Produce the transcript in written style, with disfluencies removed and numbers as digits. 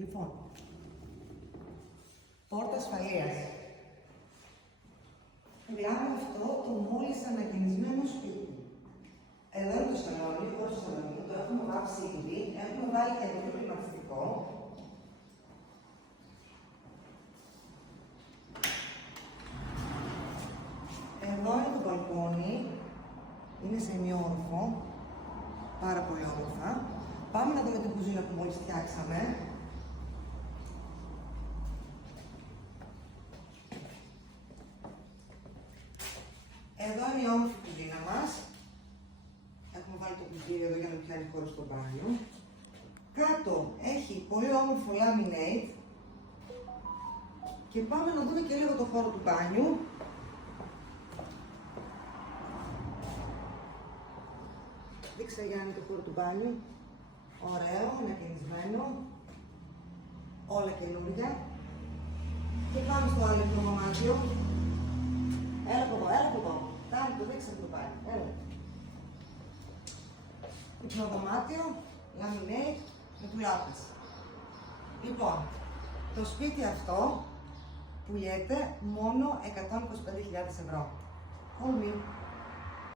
Λοιπόν, πόρτα ασφαλείας. Μιλάμε αυτό το μόλις ανακαινισμένο σπίτι. Εδώ είναι το σαλόνι, χωρίς το σαλόνι, το έχουμε βάψει ήδη, έχουμε βάλει εδώ το κλιματιστικό. Εδώ είναι το μπαλκόνι, είναι σεμιόροφο, πάρα πολύ όμορφα. Πάμε να δούμε την κουζίνα που μόλις φτιάξαμε. Εδώ είναι η όμορφη κουζίνα μας. Έχουμε βάλει το πλυντήριο εδώ για να πιάνει χώρο στο μπάνιο. Κάτω έχει πολύ όμορφο laminate. Και πάμε να δούμε και λίγο το χώρο του μπάνιου. Δείξε Γιάννη το χώρο του μπάνιου. Ωραίο, ανακαινισμένο. Όλα καινούργια. Και πάμε στο άλλο δωμάτιο. Έλα από εδώ, έλα από εδώ. Τάλι το δείξε το μπάνιο. Έλα. Υπνοδωμάτιο, laminate, με τουλάπες. Λοιπόν, το σπίτι αυτό πουλιέται μόνο 125.000 ευρώ. All me.